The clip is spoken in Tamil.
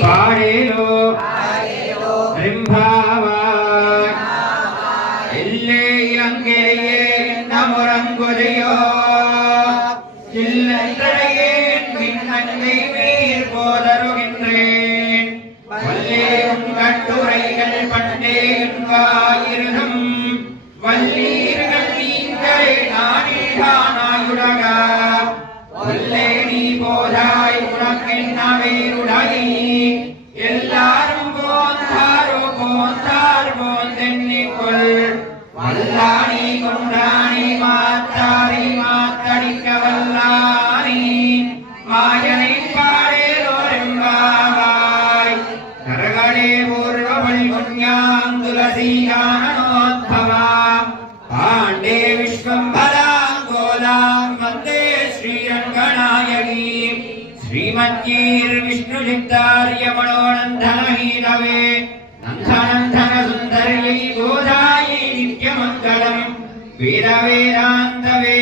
பாடேலோ ரிம்பாவா எல்லே இலங்கையே நமரங்குதையோ இல்லையே மின்னன்னை மீர் போதருகின்றேன் வல்லே கட்டுரைகள் பண்டே வாயிருதும் வல்லீர்கள் நீங்களே நானிகானாயுடகா வல்லே நீ போதாய் உனக்கென்னவேருடகை எல்லாரும் போந்தாரோ போந்தார் போந்தென்னிக்கொள் வல்லானி கொண்டானி மாத்தாரி மாத்தடிக்க வல்லானி மாயனை பாடேரோரெம்பாவாய் கரகளே பூர்வபல் புண்ணியாம் துளசீகானனோத்பவாம் பாண்டே விஸ்வம்பராங்கோதாம் வந்தே ஸ்ரீரங்கநாயகி श्रीमद्गीर्विष्णुचित्तार्यमणोनन्दनहीनवे नन्दनन्दनसुन्दर्यै गोदायै नित्यमङ्गलम् वेदवेदान्तवे